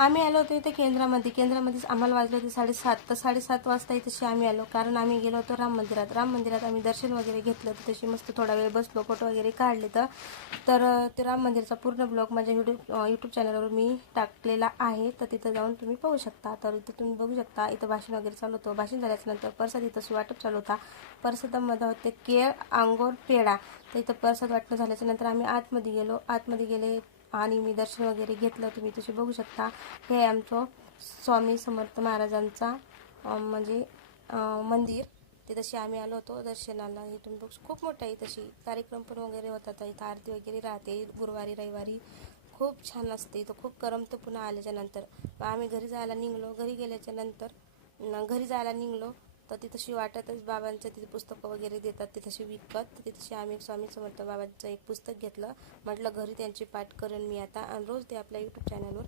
आम्ही आलो होतो इथे केंद्रामध्ये आम्हाला वाजले होते 7:30. तर 7:30 वाजता इथेशी आम्ही आलो, कारण आम्ही गेलो होतो राम मंदिरात आम्ही दर्शन वगैरे घेतलं. तशी मस्त थोडा वेळ बसलो, फोटो वगैरे काढले. तर ते राम मंदिरचा पूर्ण ब्लॉग माझ्या यूट्यूब चॅनलवर मी टाकलेला आहे, तर तिथं जाऊन तुम्ही पाहू शकता. तर इथं तुम्ही बघू शकता, इथं भाषण वगैरे चालू होतं. भाषण झाल्याच्यानंतर प्रसाद इथं वाटप चालू होता. प्रसादामध्ये होते केळ, अंगूर, पेढा. तर इथं प्रसाद वाटणं झाल्याच्यानंतर आम्ही आतमध्ये गेले आणि मी दर्शन वगैरे घेतलं. तुम्ही तसे बघू शकता. हे आमचं स्वामी समर्थ महाराजांचा म्हणजे मंदिर. ते तशी आम्ही आलो होतो दर्शनाला. हे तुम्ही बघू, खूप मोठं आहे. तशी कार्यक्रम पण वगैरे होतात. इथं आरती वगैरे राहते गुरुवारी रविवारी. खूप छान असते इथं, खूप करमतं पुन्हा आल्याच्यानंतर. मग आम्ही घरी जायला निघलो. घरी जायला निघलो तर तिथंशी वाटतच बाबांचं तिथे पुस्तकं वगैरे देतात तिथंशी विकत. तर तिथंशी आम्ही स्वामी समर्थ बाबांचं एक पुस्तक घेतलं. म्हटलं घरी त्यांची पाठ करेन मी आता, आणि रोज ते आपल्या यूट्यूब चॅनलवर